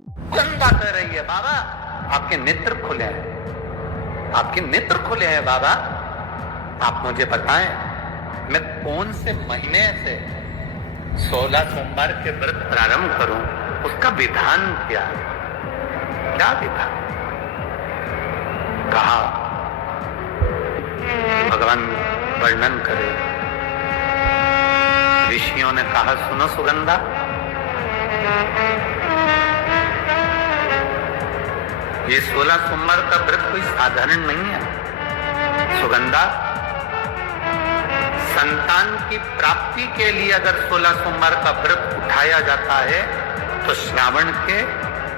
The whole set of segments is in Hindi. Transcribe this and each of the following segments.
गंगा कह रही है बाबा आपके नेत्र खुले हैं, आपके नेत्र खुले हैं बाबा, आप मुझे बताएं मैं कौन से महीने से 16 सोमवार के व्रत प्रारंभ करूं, उसका विधान क्या है? क्या विधान? कहा भगवान वर्णन करे। ऋषियों ने कहा सुनो सुगंधा, ये 16 सोमवार का व्रत कोई साधारण नहीं है। सुगंधा, संतान की प्राप्ति के लिए अगर 16 सोमवार का व्रत उठाया जाता है तो श्रावण के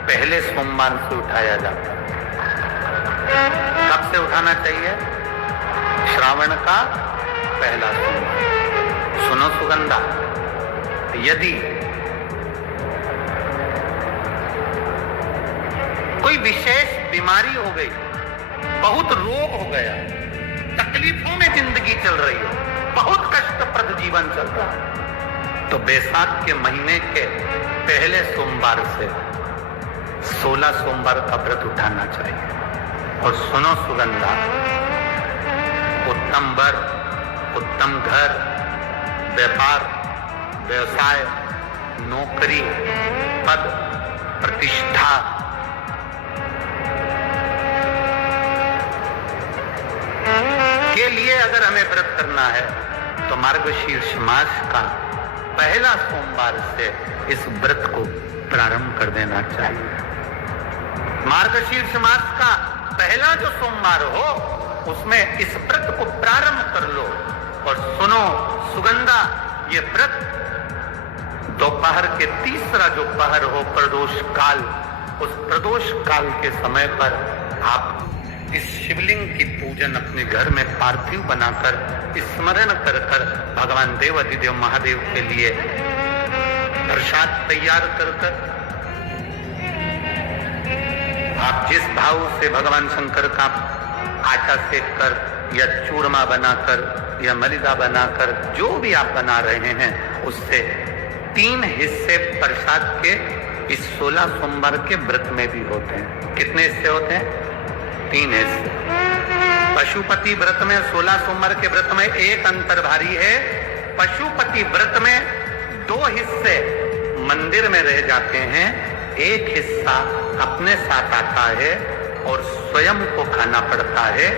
पहले सोमवार से उठाया जाता है। कब से उठाना चाहिए? श्रावण का पहला सोमवार। सुनो सुगंधा, यदि कोई विशेष बीमारी हो गई, बहुत रोग हो गया, तकलीफों में जिंदगी चल रही हो, बहुत कष्टप्रद जीवन चल रहा है, तो बैसाख के महीने के पहले सोमवार से 16 सोमवार का व्रत उठाना चाहिए। और सुनो सुगंधा, उत्तम वर, उत्तम घर, व्यापार, व्यवसाय, नौकरी, पद, प्रतिष्ठा, के लिए अगर हमें व्रत करना है तो मार्गशीर्ष मास का पहला सोमवार से इस व्रत को प्रारंभ कर देना चाहिए। मार्गशीर्ष मास का पहला जो सोमवार हो उसमें इस व्रत को प्रारंभ कर लो। और सुनो सुगंधा, ये व्रत दोपहर के तीसरा जो पहर हो, प्रदोष काल, उस प्रदोष काल के समय पर आप इस शिवलिंग की पूजन अपने घर में पार्थिव बनाकर स्मरण कर कर भगवान देव अधिदेव महादेव के लिए प्रसाद तैयार कर कर आप जिस भाव से भगवान शंकर का आटा सेक कर या चूरमा बनाकर या मलिदा बनाकर जो भी आप बना रहे हैं, उससे 3 हिस्से प्रसाद के इस 16 सोमवार के व्रत में भी होते हैं। कितने हिस्से होते हैं? 3 हिस्से। पशुपति व्रत में 16 सोमवार के व्रत में एक अंतर भारी है। पशुपति व्रत में 2 हिस्से मंदिर में रह जाते हैं, एक हिस्सा अपने साथ आता है और स्वयं को खाना पड़ता है।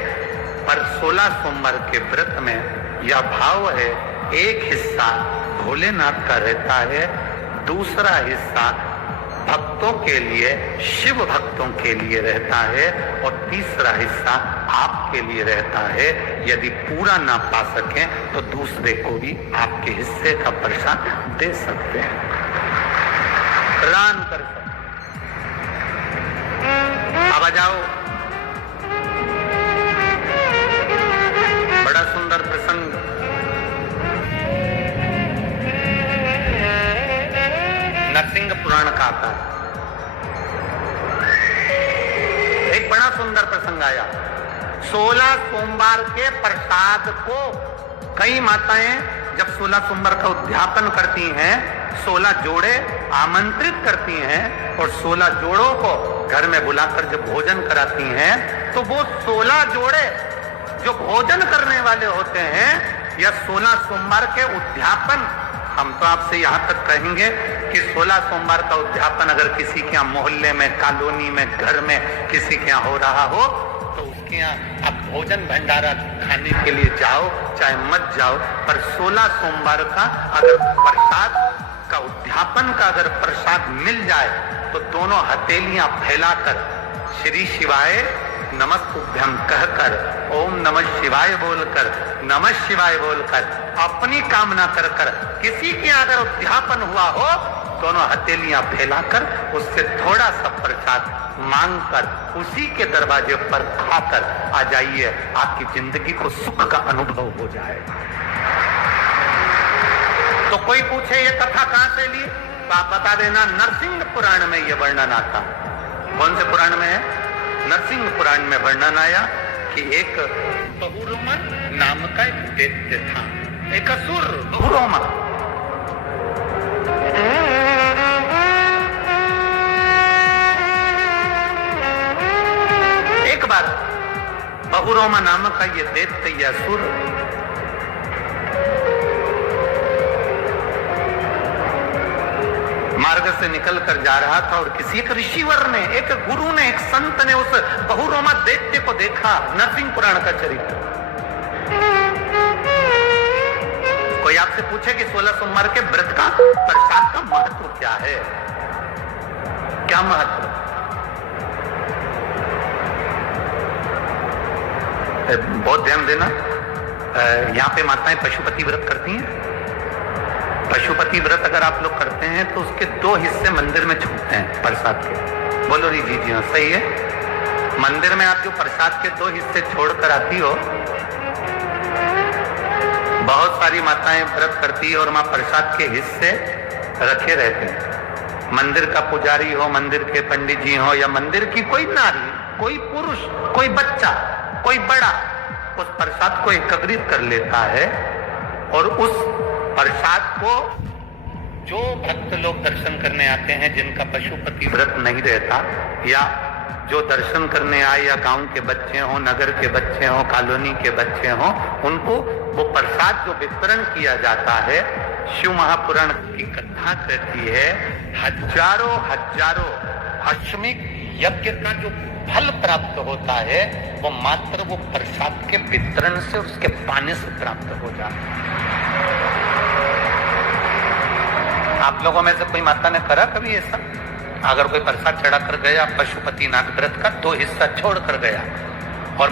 पर 16 सोमवार के व्रत में यह भाव है, एक हिस्सा भोलेनाथ का रहता है, दूसरा हिस्सा भक्तों के लिए, शिव भक्तों के लिए रहता है, और तीसरा हिस्सा आपके लिए रहता है। यदि पूरा ना पा सकें तो दूसरे को भी आपके हिस्से का प्रसाद दे सकते हैं, प्रदान कर सकते हैं। अब आ जाओ, बड़ा सुंदर प्रसंग नरसिंह पुराण का आता है। एक बड़ा सुंदर प्रसंग आया। 16 सोमवार के प्रसाद को कई माताएं जब 16 सोमवार का उद्यापन करती हैं, 16 जोड़े आमंत्रित करती हैं और 16 जोड़ों को घर में बुलाकर जब भोजन कराती हैं, तो वो 16 जोड़े जो भोजन करने वाले होते हैं, या 16 सोमवार के उद्यापन, हम तो आपसे यहाँ तक कहेंगे कि 16 सोमवार का उद्यापन अगर किसी के यहाँ मोहल्ले में, कॉलोनी में, घर में किसी के यहाँ हो रहा हो, तो उसके यहाँ आप भोजन भंडारा खाने के लिए जाओ, चाहे मत जाओ, पर 16 सोमवार का अगर प्रसाद का उद्यापन का अगर प्रसाद मिल जाए तो दोनों हथेलियां फैलाकर श्री शिवाय नमस्तुभ्यम कहकर, ओम नमः शिवाय बोलकर, नमः शिवाय बोलकर, अपनी कामना कर कर, किसी के अगर उद्यापन हुआ हो, दोनों हथेलियां फैलाकर उससे थोड़ा सा प्रसाद मांगकर उसी के दरवाजे पर खाकर आ जाइए, आपकी जिंदगी को सुख का अनुभव हो जाएगा। तो कोई पूछे ये कथा कहां से ली, तो आप बता देना नरसिंह पुराण में ये वर्णन आता है। कौन से पुराण में है? नरसिंह पुराण में वर्णन आया कि एक बहुरोमा नाम का एक दैत्य था, एक असुर बहुरोमा। बहुरोमा नामक का ये दैत्य, ये असुर मार्ग से निकल कर जा रहा था और किसी एक ऋषिवर ने, एक गुरु ने, एक संत ने उस बहुरोमा दैत्य को देखा। नरसिंह पुराण का चरित्र। कोई आपसे पूछे कि 16 सोमवार के व्रत का प्रसाद का महत्व क्या है, क्या महत्व? बहुत ध्यान देना, यहां पे माताएं पशुपति व्रत करती हैं। पशुपति व्रत अगर आप लोग करते हैं तो उसके 2 हिस्से मंदिर में छूटते हैं प्रसाद के। बोलो जी जी हाँ, सही है। मंदिर में आप जो प्रसाद के 2 हिस्से छोड़कर आती हो, बहुत सारी माताएं व्रत करती है और वहां प्रसाद के हिस्से रखे रहते हैं। मंदिर का पुजारी हो, मंदिर के पंडित जी हो, या मंदिर की कोई नारी, कोई पुरुष, कोई बच्चा, कोई बड़ा, उस प्रसाद को एकत्रित कर लेता है और उस प्रसाद को जो भक्त लोग दर्शन करने आते हैं, जिनका पशुपति व्रत नहीं रहता, या जो दर्शन करने आए, या गांव के बच्चे हों, नगर के बच्चे हों, कॉलोनी के बच्चे हों, उनको वो प्रसाद जो वितरण किया जाता है, शिव महापुराण की कथा कहती है, हजारों हजारों अश्वमेध यज्ञ का जो फल प्राप्त होता है वो मात्र वो प्रसाद के वितरण से, उसके पाने से प्राप्त हो जाता है। आप लोगों में से कोई माता ने करा कभी ऐसा? अगर कोई प्रसाद चढ़ा कर गया पशुपति नाग व्रत का, 2 हिस्सा छोड़ कर गया, और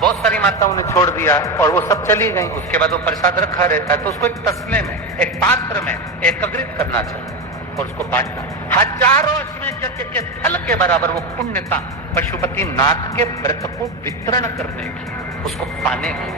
बहुत सारी माताओं ने छोड़ दिया और वो सब चली गई, उसके बाद वो प्रसाद रखा रहता है, तो उसको एक तसले में, एक पात्र में एकत्रित करना चाहिए और उसको बांटना। हजारों अश्वमेध यज्ञ के फल के बराबर वो पुण्यता पशुपति नाग के व्रत को वितरण करने की, उसको पाने की।